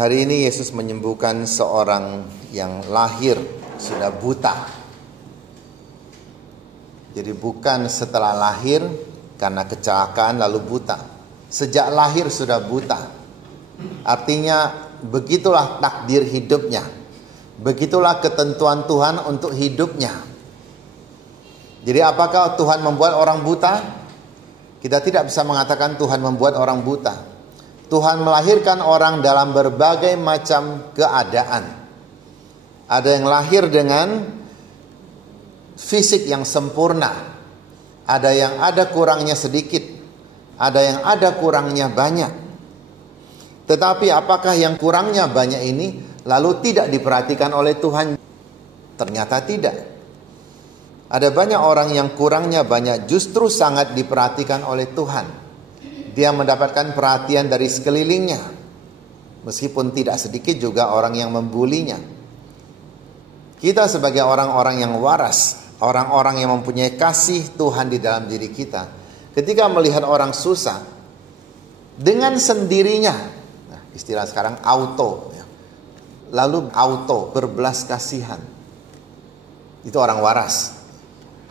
Hari ini Yesus menyembuhkan seorang yang lahir sudah buta. Jadi bukan setelah lahir karena kecelakaan lalu buta. Sejak lahir sudah buta. Artinya begitulah takdir hidupnya. Begitulah ketentuan Tuhan untuk hidupnya. Jadi apakah Tuhan membuat orang buta? Kita tidak bisa mengatakan Tuhan membuat orang buta. Tuhan melahirkan orang dalam berbagai macam keadaan. Ada yang lahir dengan fisik yang sempurna. Ada yang ada kurangnya sedikit. Ada yang ada kurangnya banyak. Tetapi apakah yang kurangnya banyak ini lalu tidak diperhatikan oleh Tuhan? Ternyata tidak. Ada banyak orang yang kurangnya banyak justru sangat diperhatikan oleh Tuhan. Dia mendapatkan perhatian dari sekelilingnya. Meskipun tidak sedikit juga orang yang membulinya. Kita sebagai orang-orang yang waras, orang-orang yang mempunyai kasih Tuhan di dalam diri kita, ketika melihat orang susah, dengan sendirinya, nah, istilah sekarang auto, lalu auto berbelas kasihan. Itu orang waras.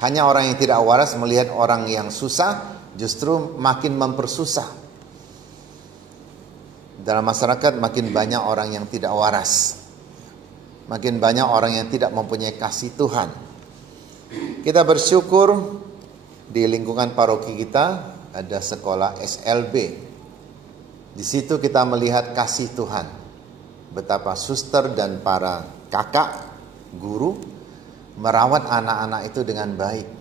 Hanya orang yang tidak waras melihat orang yang susah justru makin mempersusah. Dalam masyarakat makin banyak orang yang tidak waras. Makin banyak orang yang tidak mempunyai kasih Tuhan. Kita bersyukur di lingkungan paroki kita ada sekolah SLB. Di situ kita melihat kasih Tuhan. Betapa suster dan para kakak, guru merawat anak-anak itu dengan baik.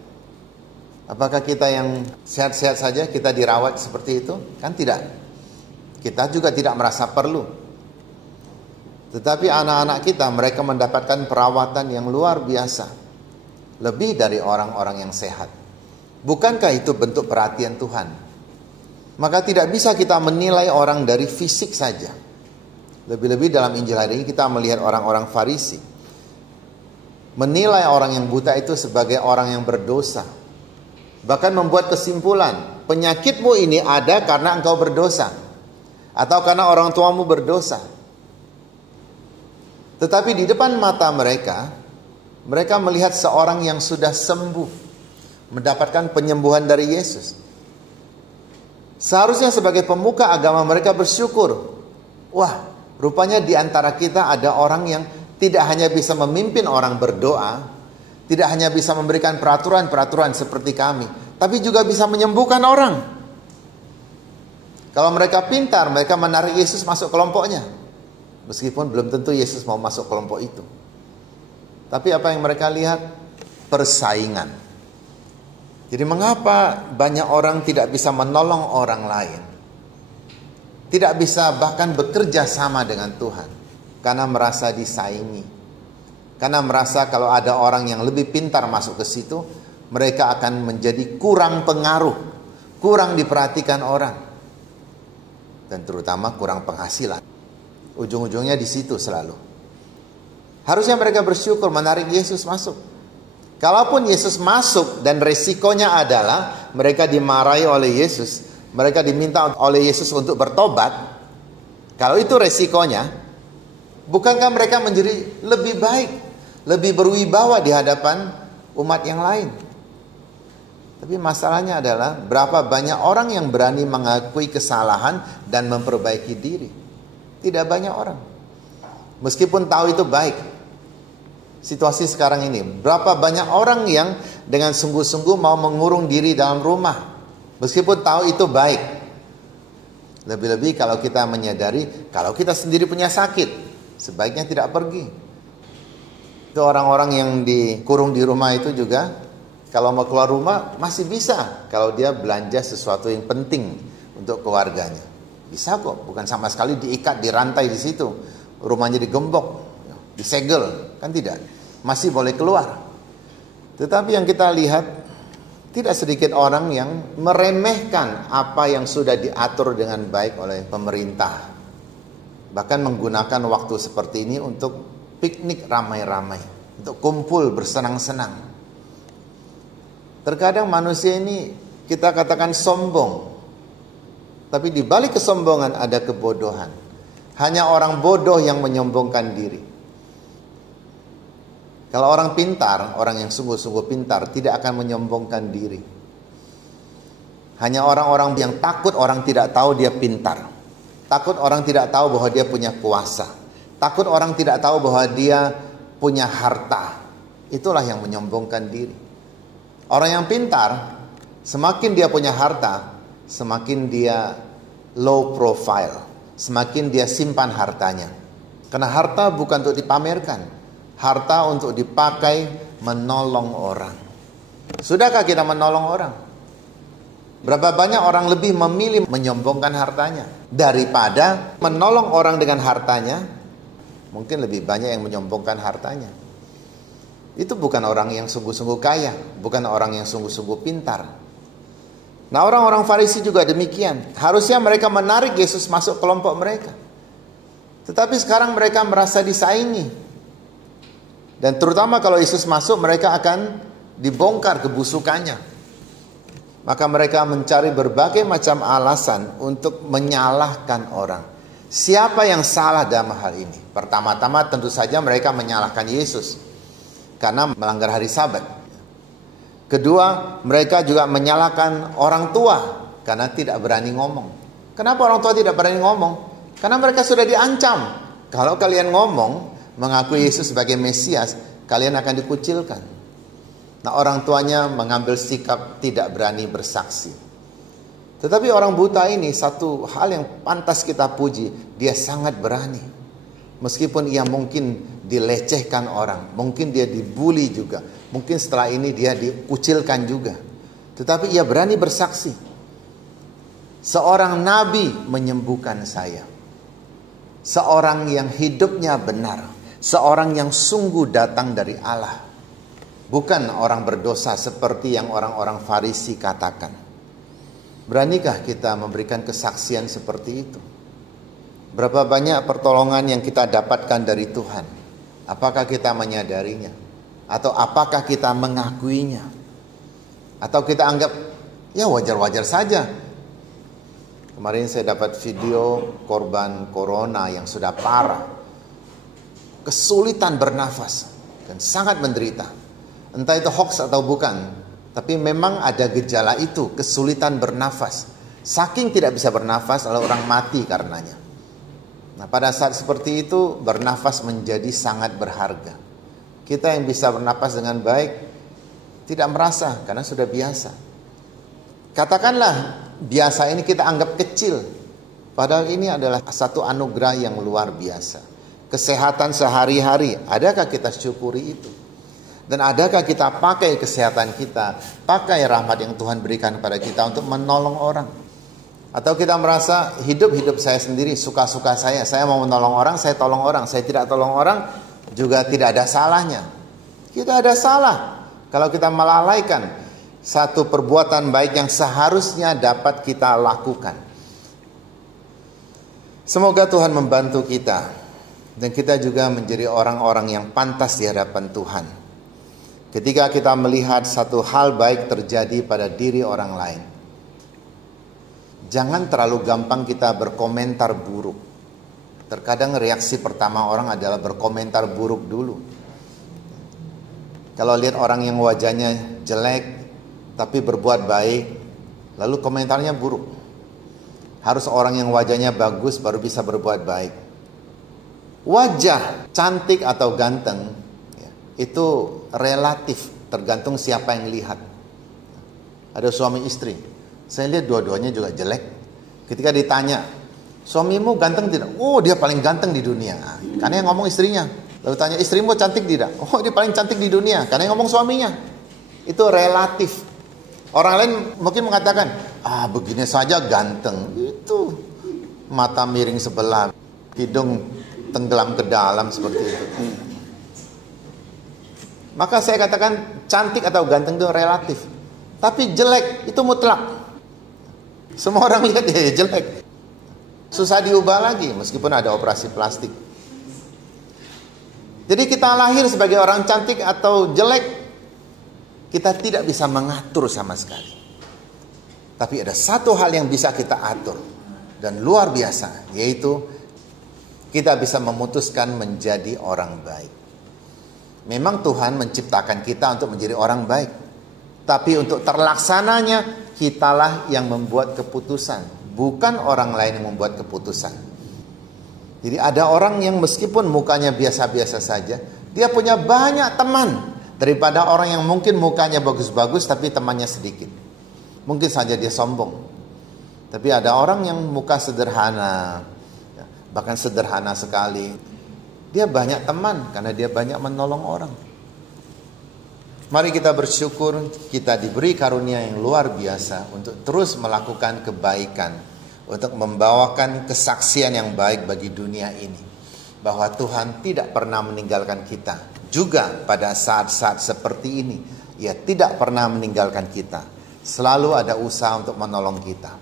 Apakah kita yang sehat-sehat saja kita dirawat seperti itu? Kan tidak. Kita juga tidak merasa perlu. Tetapi anak-anak kita mereka mendapatkan perawatan yang luar biasa. Lebih dari orang-orang yang sehat. Bukankah itu bentuk perhatian Tuhan? Maka tidak bisa kita menilai orang dari fisik saja. Lebih-lebih dalam Injil hari ini kita melihat orang-orang Farisi menilai orang yang buta itu sebagai orang yang berdosa. Bahkan membuat kesimpulan, penyakitmu ini ada karena engkau berdosa. Atau karena orang tuamu berdosa. Tetapi di depan mata mereka, mereka melihat seorang yang sudah sembuh. Mendapatkan penyembuhan dari Yesus. Seharusnya sebagai pemuka agama mereka bersyukur. Wah, rupanya di antara kita ada orang yang tidak hanya bisa memimpin orang berdoa, tidak hanya bisa memberikan peraturan-peraturan seperti kami, tapi juga bisa menyembuhkan orang. Kalau mereka pintar, mereka menarik Yesus masuk kelompoknya. Meskipun belum tentu Yesus mau masuk kelompok itu. Tapi apa yang mereka lihat? Persaingan. Jadi mengapa banyak orang tidak bisa menolong orang lain? Tidak bisa bahkan bekerja sama dengan Tuhan. Karena merasa disaingi. Karena merasa kalau ada orang yang lebih pintar masuk ke situ, mereka akan menjadi kurang pengaruh, kurang diperhatikan orang. Dan terutama kurang penghasilan. Ujung-ujungnya di situ selalu. Harusnya mereka bersyukur menarik Yesus masuk. Kalaupun Yesus masuk dan resikonya adalah mereka dimarahi oleh Yesus, mereka diminta oleh Yesus untuk bertobat. Kalau itu resikonya, bukankah mereka menjadi lebih baik, lebih berwibawa di hadapan umat yang lain? Tapi masalahnya adalah berapa banyak orang yang berani mengakui kesalahan dan memperbaiki diri? Tidak banyak orang. Meskipun tahu itu baik. Situasi sekarang ini, berapa banyak orang yang dengan sungguh-sungguh mau mengurung diri dalam rumah, meskipun tahu itu baik. Lebih-lebih kalau kita menyadari, kalau kita sendiri punya sakit, sebaiknya tidak pergi. Itu orang-orang yang dikurung di rumah itu juga, kalau mau keluar rumah masih bisa, kalau dia belanja sesuatu yang penting untuk keluarganya. Bisa kok, bukan sama sekali diikat, dirantai di situ, rumahnya digembok, disegel, kan tidak. Masih boleh keluar. Tetapi yang kita lihat, tidak sedikit orang yang meremehkan apa yang sudah diatur dengan baik oleh pemerintah. Bahkan menggunakan waktu seperti ini untuk piknik ramai-ramai, untuk kumpul bersenang-senang. Terkadang manusia ini kita katakan sombong. Tapi di balik kesombongan ada kebodohan. Hanya orang bodoh yang menyombongkan diri. Kalau orang pintar, orang yang sungguh-sungguh pintar tidak akan menyombongkan diri. Hanya orang-orang yang takut orang tidak tahu dia pintar. Takut orang tidak tahu bahwa dia punya kuasa. Takut orang tidak tahu bahwa dia punya harta. Itulah yang menyombongkan diri. Orang yang pintar, semakin dia punya harta, semakin dia low profile, semakin dia simpan hartanya. Karena harta bukan untuk dipamerkan, harta untuk dipakai menolong orang. Sudahkah kita menolong orang? Berapa banyak orang lebih memilih menyombongkan hartanya daripada menolong orang dengan hartanya? Mungkin lebih banyak yang menyombongkan hartanya. Itu bukan orang yang sungguh-sungguh kaya, bukan orang yang sungguh-sungguh pintar. Nah, orang-orang Farisi juga demikian. Harusnya mereka menarik Yesus masuk kelompok mereka. Tetapi sekarang mereka merasa disaingi. Dan terutama kalau Yesus masuk, mereka akan dibongkar kebusukannya. Maka mereka mencari berbagai macam alasan untuk menyalahkan orang. Siapa yang salah dalam hal ini? Pertama-tama tentu saja mereka menyalahkan Yesus karena melanggar hari Sabat. Kedua, mereka juga menyalahkan orang tua karena tidak berani ngomong. Kenapa orang tua tidak berani ngomong? Karena mereka sudah diancam. Kalau kalian ngomong mengakui Yesus sebagai Mesias, kalian akan dikucilkan. Nah, orang tuanya mengambil sikap tidak berani bersaksi. Tetapi orang buta ini, satu hal yang pantas kita puji, dia sangat berani. Meskipun ia mungkin dilecehkan orang, mungkin dia dibully juga, mungkin setelah ini dia dikucilkan juga, tetapi ia berani bersaksi. Seorang nabi menyembuhkan saya, seorang yang hidupnya benar, seorang yang sungguh datang dari Allah, bukan orang berdosa seperti yang orang-orang Farisi katakan. Beranikah kita memberikan kesaksian seperti itu? Berapa banyak pertolongan yang kita dapatkan dari Tuhan? Apakah kita menyadarinya? Atau apakah kita mengakuinya? Atau kita anggap, ya wajar-wajar saja. Kemarin saya dapat video korban corona yang sudah parah. Kesulitan bernafas dan sangat menderita. Entah itu hoax atau bukan, tapi memang ada gejala itu, kesulitan bernafas. Saking tidak bisa bernafas, lalu orang mati karenanya. Nah, pada saat seperti itu bernafas menjadi sangat berharga. Kita yang bisa bernafas dengan baik tidak merasa karena sudah biasa. Katakanlah biasa ini kita anggap kecil, padahal ini adalah satu anugerah yang luar biasa. Kesehatan sehari-hari, adakah kita syukuri itu? Dan adakah kita pakai kesehatan kita, pakai rahmat yang Tuhan berikan kepada kita untuk menolong orang? Atau kita merasa hidup saya sendiri, suka-suka saya mau menolong orang, saya tolong orang, saya tidak tolong orang, juga tidak ada salahnya. Kita ada salah kalau kita melalaikan satu perbuatan baik yang seharusnya dapat kita lakukan. Semoga Tuhan membantu kita, dan kita juga menjadi orang-orang yang pantas di hadapan Tuhan. Ketika kita melihat satu hal baik terjadi pada diri orang lain, jangan terlalu gampang kita berkomentar buruk. Terkadang reaksi pertama orang adalah berkomentar buruk dulu. Kalau lihat orang yang wajahnya jelek tapi berbuat baik, lalu komentarnya buruk. Harus orang yang wajahnya bagus baru bisa berbuat baik. Wajah cantik atau ganteng itu relatif, tergantung siapa yang lihat. Ada suami istri, saya lihat dua-duanya juga jelek. Ketika ditanya, suamimu ganteng tidak? Oh, dia paling ganteng di dunia. Karena yang ngomong istrinya. Lalu tanya, istrimu cantik tidak? Oh, dia paling cantik di dunia. Karena yang ngomong suaminya. Itu relatif. Orang lain mungkin mengatakan, begini saja ganteng. Itu mata miring sebelah, hidung tenggelam ke dalam seperti itu. Maka saya katakan cantik atau ganteng itu relatif. Tapi jelek itu mutlak. Semua orang lihat ya jelek. Susah diubah lagi meskipun ada operasi plastik. Jadi kita lahir sebagai orang cantik atau jelek, kita tidak bisa mengatur sama sekali. Tapi ada satu hal yang bisa kita atur dan luar biasa, yaitu kita bisa memutuskan menjadi orang baik. Memang Tuhan menciptakan kita untuk menjadi orang baik. Tapi untuk terlaksananya, kitalah yang membuat keputusan. Bukan orang lain yang membuat keputusan. Jadi ada orang yang meskipun mukanya biasa-biasa saja, dia punya banyak teman. Daripada orang yang mungkin mukanya bagus-bagus tapi temannya sedikit. Mungkin saja dia sombong. Tapi ada orang yang muka sederhana, bahkan sederhana sekali. Dia banyak teman karena dia banyak menolong orang. Mari kita bersyukur kita diberi karunia yang luar biasa untuk terus melakukan kebaikan, untuk membawakan kesaksian yang baik bagi dunia ini. Bahwa Tuhan tidak pernah meninggalkan kita. Juga pada saat-saat seperti ini, Ia tidak pernah meninggalkan kita. Selalu ada usaha untuk menolong kita.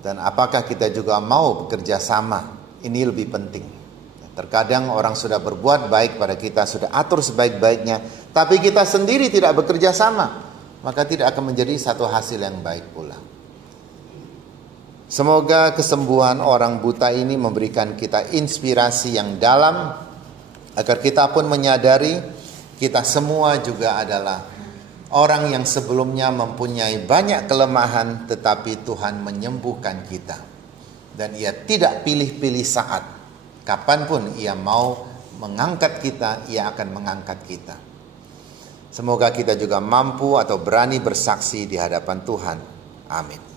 Dan apakah kita juga mau bekerja sama? Ini lebih penting. Terkadang orang sudah berbuat baik pada kita, sudah atur sebaik-baiknya, tapi kita sendiri tidak bekerja sama, maka tidak akan menjadi satu hasil yang baik pula. Semoga kesembuhan orang buta ini memberikan kita inspirasi yang dalam, agar kita pun menyadari kita semua juga adalah orang yang sebelumnya mempunyai banyak kelemahan, tetapi Tuhan menyembuhkan kita. Dan Ia tidak pilih-pilih saat. Kapanpun Ia mau mengangkat kita, Ia akan mengangkat kita. Semoga kita juga mampu atau berani bersaksi di hadapan Tuhan. Amin.